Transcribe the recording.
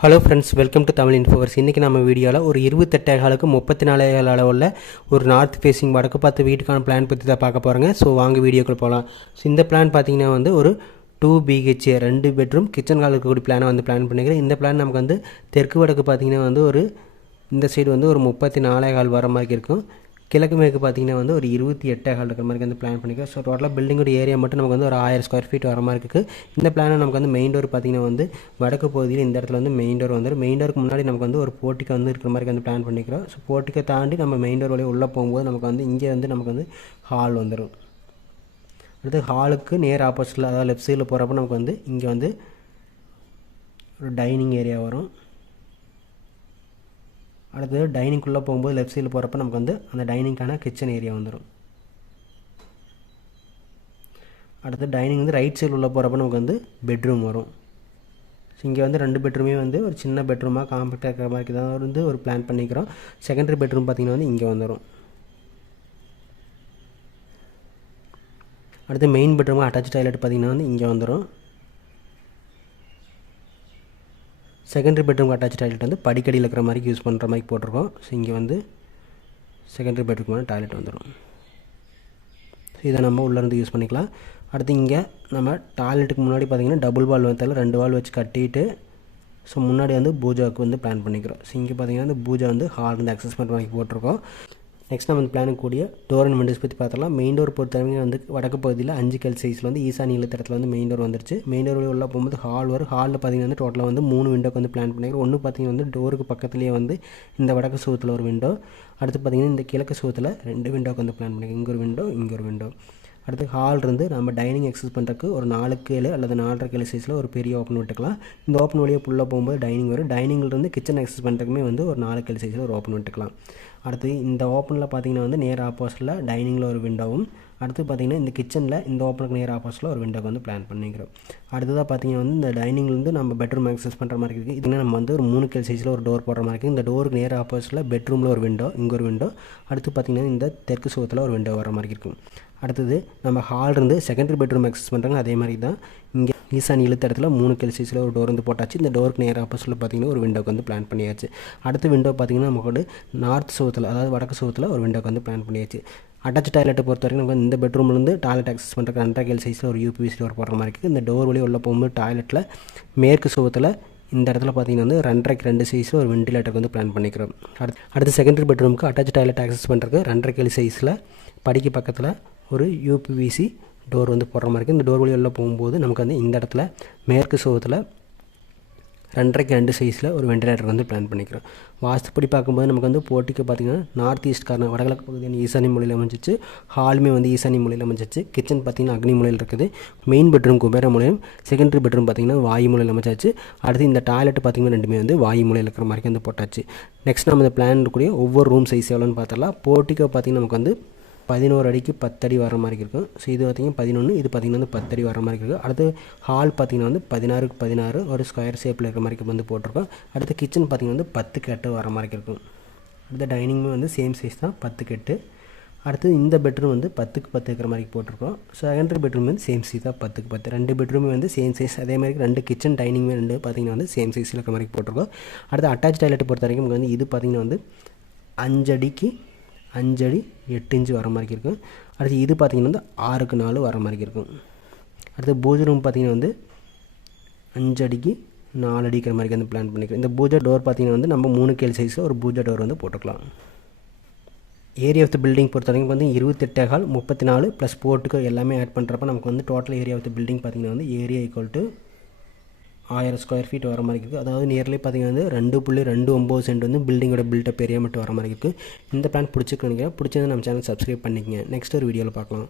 Hello friends welcome to Tamil Infoverse இன்றைக்கி நம்ம வீடியோவில் ஒரு இருபத்தெட்டேகாலுக்கு முப்பத்தி நாலேகால் அளவில் ஒரு நார்த் ஃபேஸிங் வடக்கு பார்த்து வீட்டுக்கான பிளான் பற்றி தான் பார்க்க போகிறேங்க ஸோ வாங்க வீடியோக்குள்ள போகலாம் ஸோ இந்த பிளான் பார்த்தீங்கன்னா வந்து ஒரு டூ பிஹெச்ஏ ரெண்டு பெட்ரூம் கிச்சன் கால் இருக்கக்கூடிய பிளானை வந்து பிளான் பண்ணிக்கிறேன். இந்த பிளான் நமக்கு வந்து தெற்கு வடக்கு பார்த்தீங்கன்னா வந்து ஒரு இந்த சைடு வந்து ஒரு முப்பத்தி நாலே கால் வர மாதிரி இருக்கும். கிழக்கு மேற்கு பார்த்தீங்கன்னா வந்து ஒரு இருபத்தி எட்டே கால் இருக்கிற மாதிரி வந்து பிளான் பண்ணிக்கிறோம் ஸோ டோட்டலாக பில்டிங்கோட ஏரியா மட்டும் நமக்கு வந்து ஒரு ஆயிரம் ஸ்கொயர் ஃபீட் வர மாதிரி இருக்குது இந்த பிளானை நமக்கு வந்து மெயின் டோர் பார்த்தீங்கன்னா வந்து வடக்கு பகுதியில் இந்த இடத்துல வந்து மெயின் டோர் வந்துடும் மெயின் டோருக்கு முன்னாடி நமக்கு வந்து ஒரு போட்டிக்கு வந்து இருக்கிற மாதிரி வந்து பிளான் பண்ணிக்கிறோம். ஸோ போட்டிக்கை தாண்டி நம்ம மெயின் டோர் வழியாக உள்ளே போகும்போது நமக்கு வந்து இங்கே வந்து நமக்கு வந்து ஹால் வந்துடும் அடுத்து ஹாலுக்கு நேர் ஆப்போசிட்டில் அதாவது லெஃப்ட் சைடில் போகிறப்ப நமக்கு வந்து இங்கே வந்து ஒரு டைனிங் ஏரியா வரும். அடுத்தது டைனிங்குள்ளே போகும்போது லெஃப்ட் சைடில் போகிறப்ப நமக்கு வந்து அந்த டைனிங்கான கிச்சன் ஏரியா வந்துடும் அடுத்து டைனிங் வந்து ரைட் சைடு உள்ளே போகிறப்ப நமக்கு வந்து பெட்ரூம் வரும். ஸோ இங்கே வந்து ரெண்டு பெட்ரூமே வந்து ஒரு சின்ன பெட்ரூமாக காம்பேக்டாக இருக்கிற மாதிரி தான் வந்து ஒரு பிளான் பண்ணிக்கிறோம். செகண்டரி பெட்ரூம் பார்த்திங்கன்னா வந்து இங்கே வந்துடும் அடுத்து மெயின் பெட்ரூம் அட்டாச் டாய்லெட் பார்த்திங்கன்னா வந்து இங்கே வந்துடும் செகண்டரி பெட்ரூம் அட்டாச் டாய்லெட் வந்து படிக்கடியில் இருக்கிற மாதிரி யூஸ் பண்ணுற மாதிரி போட்டிருக்கோம். ஸோ இங்கே வந்து செகண்டரி பெட்ரூமான டாய்லெட் வந்துடும் ஸோ இதை நம்ம உள்ளேருந்து யூஸ் பண்ணிக்கலாம். அடுத்து இங்கே நம்ம டாய்லெட்டுக்கு முன்னாடி பார்த்திங்கன்னா டபுள் வால் வந்தாலும் ரெண்டு வால் வச்சு கட்டிட்டு ஸோ முன்னாடி வந்து பூஜாவுக்கு வந்து பிளான் பண்ணிக்கிறோம். ஸோ இங்கே பார்த்திங்கன்னா இந்த பூஜா வந்து ஹால் வந்து அக்சஸ் பண்ணுற மாதிரி போட்டிருக்கோம். நெக்ஸ்ட் நம்ம வந்து பிளானுக்கு கூடிய டோர் அண்ட் விண்டோஸ் பற்றி பார்த்துக்கலாம் மெயின் டோர் பொறுத்தவரைக்கும் வந்து வடக்கு பகுதியில் அஞ்சு கல் சைஸில் வந்து ஈசா நீளத்தரத்தில் வந்து மெயின் டோர் வந்துருச்சு. மெயின் டோர் உள்ள போகும்போது ஹால் வரும். ஹாலில் பார்த்தீங்கன்னா வந்து டோட்டலாக வந்து மூணு விண்டோக்கு வந்து பிளான் பண்ணிக்கிறோம் ஒன்று பார்த்தீங்கன்னா வந்து டோருக்கு பக்கத்துலேயே வந்து இந்த வடக்கு சுவத்தில் ஒரு விண்டோ அடுத்து பார்த்தீங்கன்னா இந்த கிழக்கு சுவத்தில் ரெண்டு விண்டோக்கு வந்து பிளான் பண்ணிக்கிறோம் இங்கே ஒரு விண்டோ இங்கே ஒரு விண்டோ அடுத்து ஹால் இருந்து நம்ம டைனிங் எக்ஸஸ் பண்ணுறதுக்கு ஒரு நாலு கேளு அல்லது நாலரை கேளு சைஸில் ஒரு பெரிய ஓப்பன் விட்டுக்கலாம். இந்த ஓப்பன் வழியாக புள்ள போகும்போது டைனிங் வரும். டைனிங்லேருந்து கிச்சன் எக்ஸஸ் பண்ணுறதுக்குமே வந்து ஒரு நாலு கேளு சைஸில் ஒரு ஓப்பன் விட்டுக்கலாம். அடுத்து இந்த ஓப்பனில் பார்த்தீங்கன்னா வந்து நேர் ஆப்போசிட்டில் டைனிங்கில் ஒரு விண்டோவும் அடுத்து பார்த்தீங்கன்னா இந்த கிச்சனில் இந்த ஓப்பனுக்கு நேர் ஆப்போசிட்டில் ஒரு விண்டோக்கு வந்து பிளான் பண்ணிக்கிறோம். அடுத்ததாக பார்த்தீங்கன்னா வந்து இந்த டைனிங்லேருந்து நம்ம பெட்ரூம் ஆக்சஸ் பண்ணுற மாதிரி இருக்குது இதுனா நம்ம வந்து ஒரு மூணு கேள் சைஸில் ஒரு டோர் போடுற மாதிரி இருக்குது இந்த டோருக்கு நேர் ஆப்போசிட்டில் பெட்ரூமில் ஒரு விண்டோ இங்கே ஒரு விண்டோ அடுத்து பார்த்தீங்கன்னா இந்த தெற்கு சுகத்தில் ஒரு விண்டோ வர மாதிரி இருக்கும். அடுத்தது நம்ம ஹால் இருந்து செகண்டரி பெட்ரூம் அக்சஸ் பண்ணுறாங்க அதே மாதிரி தான் இங்கே ஈசான் இழுத்த இடத்துல மூணு கேள் சைஸில் ஒரு டோர் வந்து போட்டாச்சு. இந்த டோருக்கு நேர் ஆப்போசிட்டில் பார்த்தீங்கன்னா ஒரு விண்டோக்கு வந்து பிளான் பண்ணியாச்சு. அடுத்த விண்டோ பார்த்தீங்கன்னா நமக்கு வந்து நார்த் சுவத்தில் அதாவது வடக்கு சுவத்தில் ஒரு விண்டோக்கு வந்து பிளான் பண்ணியாச்சு. அட்டாச் டாய்லெட்டை பொறுத்த வரைக்கும் நமக்கு இந்த பெட்ரூம்லேருந்து டாய்லெட் அக்சஸ் பண்ணுறதுக்கு ரெண்டரை கேள் சைஸில் ஒரு யூபிஎஸ் டோர் போடுற மாதிரி இருக்குது இந்த டோர் வழியே உள்ள போகும்போது டாய்லெட்டில் மேற்கு சுவத்தில் இந்த இடத்துல பார்த்தீங்கன்னா வந்து ரெண்டரைக்கு ரெண்டு சைஸில் ஒரு வெண்டிலேட்டருக்கு வந்து பிளான் பண்ணிக்கிறோம். அடுத்து அடுத்து செகண்டரி பெட்ரூமுக்கு அட்டாச் டாய்லெட் அக்சஸ் பண்ணுறதுக்கு ரெண்டரை கேள் சைஸில் படிக்கு பக்கத்தில் ஒரு யூபிவிசி டோர் வந்து போடுற மாதிரி இருக்குது இந்த டோர் வழியில் போகும்போது நமக்கு வந்து இந்த இடத்துல மேற்கு சுவத்தில் ரெண்டரைக்கு ரெண்டு சைஸில் ஒரு வெண்டிலேட்டர் வந்து பிளான் பண்ணிக்கிறோம். வாஸ்துப்படி பார்க்கும்போது நமக்கு வந்து போட்டிக்கு பார்த்திங்கன்னா நார்த் ஈஸ்ட் கார்னர் வடகிழக்கு பகுதியான ஈசானி மூலையில் அமைஞ்சிச்சு. ஹாலுமே வந்து ஈசானி மூலையில் அமைஞ்சிச்சு. கிச்சன் பார்த்திங்கன்னா அக்னி மூலையில் இருக்குது. மெயின் பெட்ரூம் குபேர மொழியும் செகண்டரி பெட்ரூம் பார்த்திங்கன்னா வாயு மூலையில் அமைச்சாச்சு அடுத்து இந்த டாய்லெட் பார்த்திங்கன்னா ரெண்டுமே வந்து வாயு மூலையில் இருக்கிற மாதிரி வந்து போட்டாச்சு. நெக்ஸ்ட் நம்ம இந்த பிளான் இருக்கக்கூடிய ஒவ்வொரு ரூம் சைஸ் எவ்வளோன்னு பார்த்தலாம் போட்டிக்கோ பார்த்திங்கன்னா நமக்கு வந்து பதினோரு அடிக்கு பத்தடி வர மாதிரி இருக்கும். ஸோ இது பார்த்திங்கன்னா பதினொன்று இது பார்த்திங்கன்னா வந்து பத்தடி வர மாதிரி இருக்குது அடுத்து ஹால் பார்த்திங்கன்னா வந்து பதினாறுக்கு பதினாறு ஒரு ஸ்கொயர் ஷேப்பில் இருக்கிற மாதிரி வந்து போட்டிருக்கோம். அடுத்து கிச்சன் பார்த்திங்கன்னா வந்து பத்து கெட்டு வர மாதிரி இருக்கும். அடுத்த டைனிங்குமே வந்து சேம் சைஸ் தான் பத்து கெட்டு. அடுத்து இந்த பெட்ரூம் வந்து பத்துக்கு பத்து இருக்கிற மாதிரி போட்டிருக்கோம். செகண்டரி பெட்ரூம் வந்து சேம் சைஸ் தான் பத்துக்கு பத்து. ரெண்டு பெட்ரூமே வந்து சேம் சைஸ் அதே மாதிரி ரெண்டு கிச்சன் டைனிங்மே ரெண்டு பார்த்திங்கன்னா வந்து சேம் சைஸில் இருக்கிற மாதிரி போட்டிருக்கோம். அடுத்து அட்டாச் டாய்லெட் பொறுத்த வரைக்கும் வந்து இது பார்த்திங்கன்னா வந்து அஞ்சடிக்கு அஞ்சடி எட்டு இன்ச்சு வர மாதிரி இருக்கும். அடுத்து இது பார்த்திங்கன்னா வந்து ஆறுக்கு நாலு வர மாதிரி இருக்கும். அடுத்து பூஜை ரூம் பார்த்திங்கன்னா வந்து அஞ்சடிக்கு நாலு அடிக்கிற மாதிரி வந்து பிளான் பண்ணிக்கிறோம் இந்த பூஜை டோர் பார்த்திங்கன்னா வந்து நம்ம மூணு கேள் சைஸில் ஒரு பூஜை டோர் வந்து போட்டுக்கலாம். ஏரியா ஆஃப் த பில்டிங் பொறுத்த வரைக்கும் வந்து இருபத்தெட்டேகால் முப்பத்தி நாலு ப்ளஸ் போர்ட்டுக்கு எல்லாமே ஆட் பண்ணுறப்ப நமக்கு வந்து total area of the building பார்த்திங்கன்னா வந்து ஏரியா ஈக்குவல் டு ஆயிரம் ஸ்கொயர் ஃபீட் வர மாதிரி இருக்குது. அதாவது நியர்லி பார்த்திங்கன்னா வந்து ரெண்டு புள்ளி ரெண்டு ஒம்பது சென்ட் வந்து பில்டிங்கோட பில்டப் ஏரியா மட்டும் வர மாதிரி இருக்குது. இந்த பிளான் பிடிச்சிக்கணுங்க பிடிச்சது நம்ம சேனல் சப்ஸ்கிரைப் பண்ணிக்கங்க. நெக்ஸ்ட் ஒரு வீடியோவில் பார்க்கலாம்.